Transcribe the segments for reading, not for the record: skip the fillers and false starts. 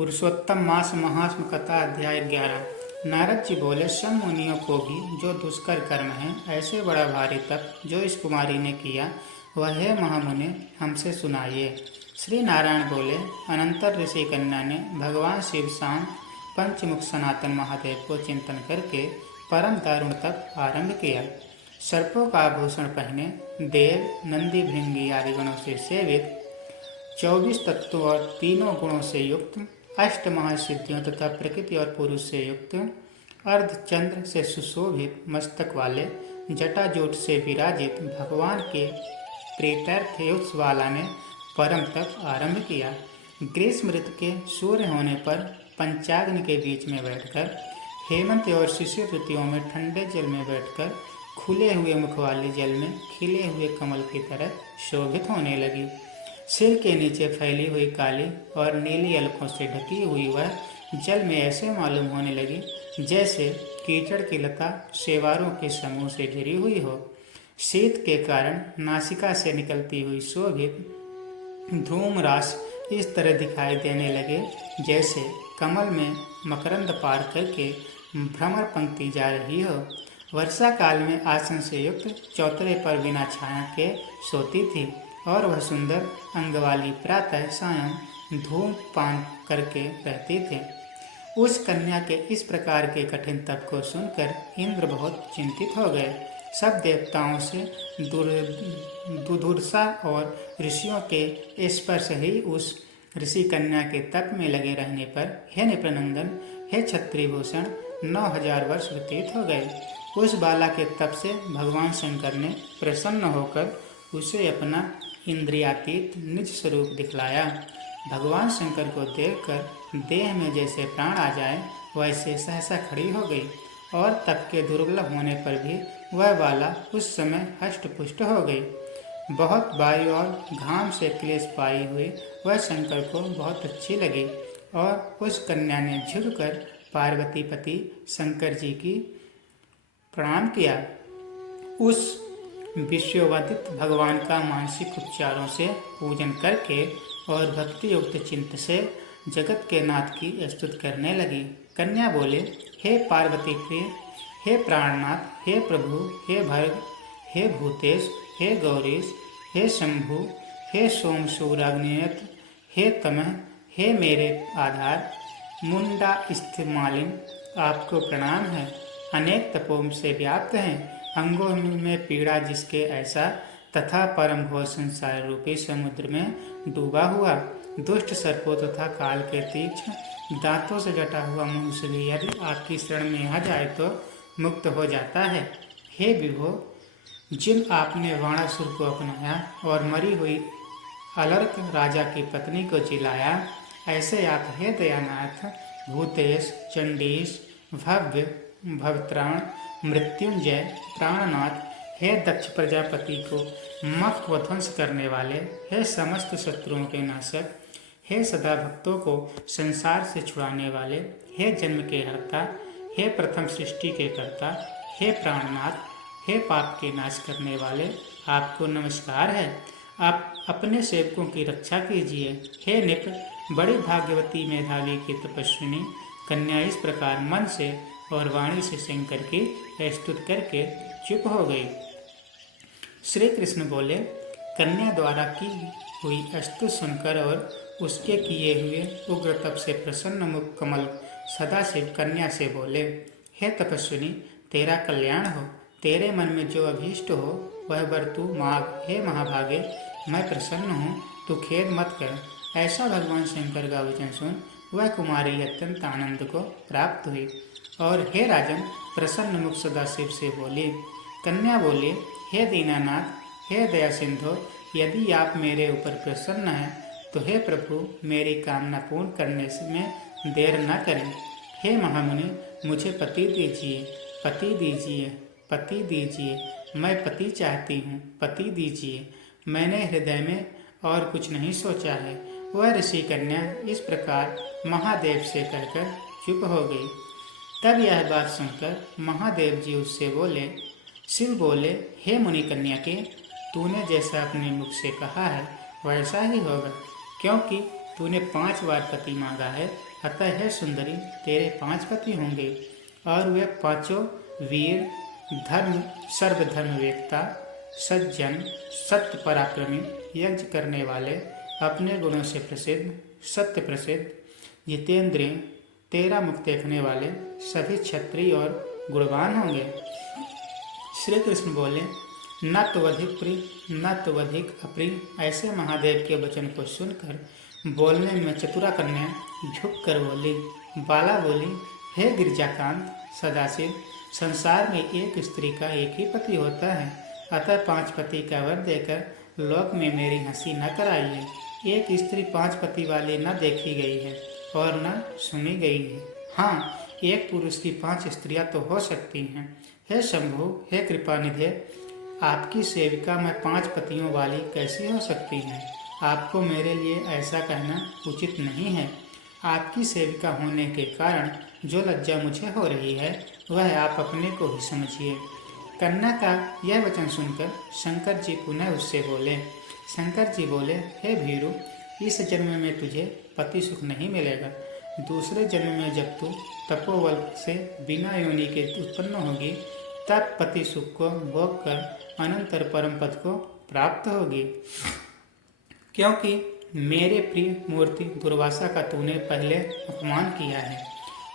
पुरुषोत्तम मास महात्म कथा अध्याय 11। नारद जी बोले, सम मुनियों को भी जो दुष्कर कर्म है ऐसे बड़ा भारी तप जो इस कुमारी ने किया वह है महामुनि, हमसे सुनाइए। श्री नारायण बोले, अनंतर ऋषि कन्या ने भगवान शिव शांत पंचमुख सनातन महादेव को चिंतन करके परम दारुण तप आरंभ किया। सर्पों का आभूषण पहने देव नंदी भृंगी आदि गणों से सेवित 24 तत्वों और तीनों गुणों से युक्त अष्ट महासिद्धियों तथा प्रकृति और पुरुष से युक्त अर्धचंद्र से सुशोभित मस्तक वाले जटाजूट से विराजित भगवान के प्रीत्यर्थ वाला ने परम तप आरंभ किया। ग्रीष्म ऋतु के सूर्य होने पर पंचाग्नि के बीच में बैठकर हेमंत और शिशिर ऋतुओं में ठंडे जल में बैठकर खुले हुए मुख वाले जल में खिले हुए कमल की तरह शोभित होने लगी। सिर के नीचे फैली हुई काली और नीली अलकों से ढकी हुई वह जल में ऐसे मालूम होने लगी जैसे कीचड़ की लता शेवारों के समूह से घिरी हुई हो। शीत के कारण नासिका से निकलती हुई शोभित धूम रास इस तरह दिखाई देने लगे जैसे कमल में मकरंद पार करके भ्रमर पंक्ति जा रही हो। वर्षा काल में आसन से युक्त चौतरे पर बिना छाया के सोती थी और वह सुंदर अंग वाली प्रातः सायं धूम पान करके रहती थी। उस कन्या के इस प्रकार के कठिन तप को सुनकर इंद्र बहुत चिंतित हो गए। सब देवताओं से दुर्धर्षा और ऋषियों के स्पर्श ही उस ऋषि कन्या के तप में लगे रहने पर हे नृपनंदन, हे क्षत्रिभूषण, 9000 वर्ष व्यतीत हो गए। उस बाला के तप से भगवान शंकर ने प्रसन्न होकर उसे अपना इंद्रियातीत निज स्वरूप दिखलाया। भगवान शंकर को देखकर देह में जैसे प्राण आ जाए वैसे सहसा खड़ी हो गई और तप के दुर्लभ होने पर भी वह बाला उस समय हष्ट पुष्ट हो गई। बहुत वायु और घाम से क्लेश पाई हुई वह शंकर को बहुत अच्छी लगी और उस कन्या ने झुककर पार्वती पति शंकर जी की प्रणाम किया। उस विश्ववदित भगवान का मानसिक उपचारों से पूजन करके और भक्ति युक्त चिंत से जगत के नाथ की स्तुति करने लगी। कन्या बोले, हे पार्वती प्रिय, हे प्राणनाथ, हे प्रभु, हे भर्ग, हे भूतेश, हे गौरीश, हे शंभु, हे सोम सूराग्नियत, हे तमह, हे मेरे आधार मुंडा स्थित मालिन, आपको प्रणाम है। अनेक तपों से व्याप्त हैं, अंगों में पीड़ा जिसके ऐसा तथा परम घोर संसार रूपी समुद्र में डूबा हुआ दुष्ट सर्पों तथा काल के तीक्ष्ण दांतों से जटा हुआ मनुष्य भी यदि आपकी शरण में आ जाए तो मुक्त हो जाता है। हे विभो, जिन आपने वाणासुर को अपनाया और मरी हुई अलर्क राजा की पत्नी को जिलाया, ऐसे आप हे दयानाथ, भूतेश, चंडीश, भव्य, भवत्राण, मृत्युंजय, प्राणनाथ, हे दक्ष प्रजापति को मख व ध्वंस करने वाले, हे समस्त शत्रुओं के नाशक, हे सदा भक्तों को संसार से छुड़ाने वाले, हे जन्म के हर्ता, हे प्रथम सृष्टि के कर्ता, हे प्राणनाथ, हे पाप के नाश करने वाले, आपको नमस्कार है। आप अपने सेवकों की रक्षा कीजिए। हे निप, बड़ी भाग्यवती मेधावी की तपस्विनी कन्या इस प्रकार मन से और वाणी से शंकर की स्तुति करके चुप हो गई। श्री कृष्ण बोले, कन्या द्वारा की हुई स्तुति सुनकर और उसके किए हुए उग्र तप से प्रसन्न मुख कमल सदाशिव कन्या से बोले, हे तपस्विनी, तेरा कल्याण हो। तेरे मन में जो अभीष्ट हो वह वर तू मांग। हे महाभागे, मैं प्रसन्न हूँ, तू खेद मत कर। ऐसा भगवान शंकर का वचन सुन वह कुमारी अत्यंत आनंद को प्राप्त हुई और हे राजन, प्रसन्न मुख सदाशिव से बोली। कन्या बोली, हे दीनानाथ, हे दया सिंधु, यदि आप मेरे ऊपर प्रसन्न हैं तो हे प्रभु, मेरी कामना पूर्ण करने में देर न करें। हे महामुनि, मुझे पति दीजिए, पति दीजिए, पति दीजिए, मैं पति चाहती हूँ, पति दीजिए। मैंने हृदय में और कुछ नहीं सोचा है। वह ऋषि कन्या इस प्रकार महादेव से कहकर चुप हो गई। तब यह बात सुनकर महादेव जी उससे बोले, शिव बोले, हे मुनि कन्या के, तूने जैसा अपने मुख से कहा है वैसा ही होगा, क्योंकि तूने 5 बार पति मांगा है, अतः है सुंदरी तेरे 5 पति होंगे, और वे पांचों वीर, धर्म सर्वधर्मवेत्ता, सज्जन, सत्य पराक्रमी, यज्ञ करने वाले, अपने गुणों से प्रसिद्ध, सत्य प्रसिद्ध, जितेंद्रिय, 13 मुख देखने वाले, सभी क्षत्रिय और गुणवान होंगे। श्री कृष्ण बोले, न तो अधिक प्रिय न तो अधिक अप्रिय। ऐसे महादेव के वचन को सुनकर बोलने में चतुरा कन्या झुक कर बोली। बाला बोली, हे गिरजाकांत सदाशिव, संसार में एक स्त्री का एक ही पति होता है, अतः 5 पति का वर देकर लोक में मेरी हंसी न कराइए। एक स्त्री 5 पति वाली न देखी गई है और न सुनी गई है। हाँ, एक पुरुष की 5 स्त्रियां तो हो सकती हैं। हे शंभु, हे कृपानिधे, आपकी सेविका में 5 पतियों वाली कैसी हो सकती है? आपको मेरे लिए ऐसा कहना उचित नहीं है। आपकी सेविका होने के कारण जो लज्जा मुझे हो रही है, वह आप अपने को ही समझिए। कन्या का यह वचन सुनकर शंकर जी पुनः उससे बोले। शंकर जी बोले, हे भीरु, इस जन्म में तुझे पति सुख नहीं मिलेगा। दूसरे जन्म में जब तू तपोबल से बिना योनि के उत्पन्न होगी, तब पति सुख को भोग कर अनंतर परम पद को प्राप्त होगी। क्योंकि मेरे प्रिय मूर्ति दुर्वासा का तूने पहले अपमान किया है।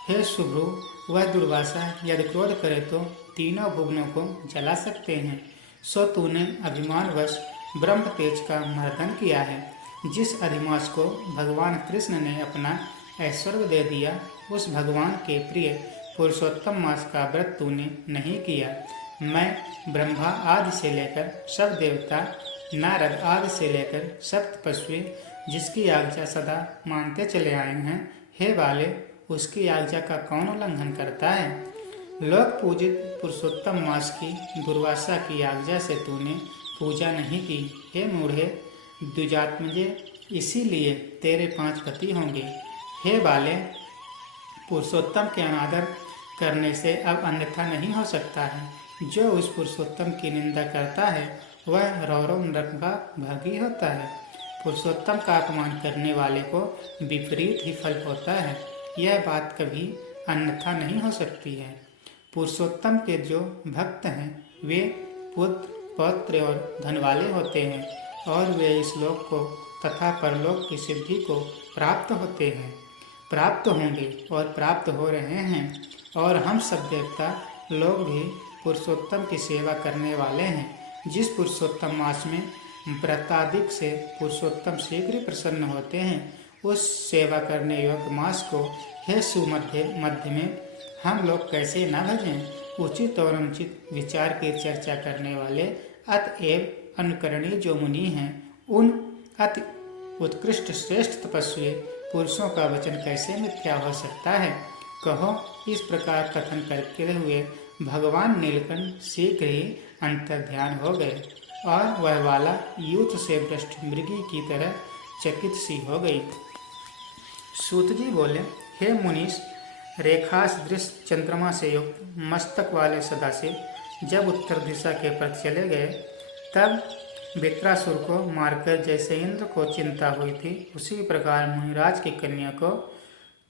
हे शुभ्रु, वह दुर्वासा यदि क्रोध करे तो तीनों भुवनों को जला सकते हैं। सो तूने अभिमानवश ब्रह्म तेज का मर्दन किया है। जिस अधिमास को भगवान कृष्ण ने अपना ऐश्वर्य दे दिया, उस भगवान के प्रिय पुरुषोत्तम मास का व्रत तूने नहीं किया। मैं ब्रह्मा आदि से लेकर सब देवता, नारद आदि से लेकर सब तपस्वी जिसकी आज्ञा सदा मानते चले आए हैं, हे बाले, उसकी आज्ञा का कौन उल्लंघन करता है? लोक पूजित पुरुषोत्तम मास की दुर्वासा की आज्ञा से तूने पूजा नहीं की। हे मूढ़े द्विजात्मजे, इसीलिए तेरे 5 पति होंगे। हे बाले, पुरुषोत्तम के अनादर करने से अब अन्यथा नहीं हो सकता है। जो उस पुरुषोत्तम की निंदा करता है, वह रौरव नरक का भागी होता है। पुरुषोत्तम का अपमान करने वाले को विपरीत ही फल होता है। यह बात कभी अन्यथा नहीं हो सकती है। पुरुषोत्तम के जो भक्त हैं, वे पुत्र, पौत्र और धन वाले होते हैं, और वे इस लोक को तथा परलोक की सिद्धि को प्राप्त होते हैं, प्राप्त होंगे और प्राप्त हो रहे हैं। और हम सब देवता लोग भी पुरुषोत्तम की सेवा करने वाले हैं। जिस पुरुषोत्तम मास में व्रतादिक से पुरुषोत्तम शीघ्र प्रसन्न होते हैं, उस सेवा करने योग्य मास को हे सुमध्य में हम लोग कैसे न भजें? उचित और अनुचित विचार की चर्चा करने वाले अतएव अनुकरणीय जो मुनि हैं, उन अति उत्कृष्ट श्रेष्ठ तपस्वी पुरुषों का वचन कैसे मिथ्या हो सकता है? कहो। इस प्रकार कथन करते हुए भगवान नीलकंठ शीघ्र ही अंतर्ध्यान हो गए, और वह वाला यूथ से भ्रष्ट मृगी की तरह चकित सी हो गई। सूत जी बोले, हे मुनीश, रेखासदृश चंद्रमा से युक्त मस्तक वाले सदाशिव जब उत्तर दिशा के पथ चले गए, तब वृत्रासुर को मारकर जैसे इंद्र को चिंता हुई थी, उसी प्रकार मुनिराज की कन्या को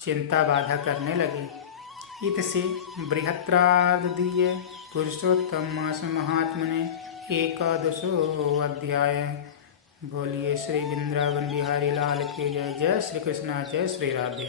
चिंता बाधा करने लगी। इतसी बृहत्रार्धदीये पुरुषोत्तम मास महात्मने एकादशो अध्याय। बोलिए श्री वृंदावन बिहारी लाल की जय। जय श्री कृष्ण, जय श्री राधे।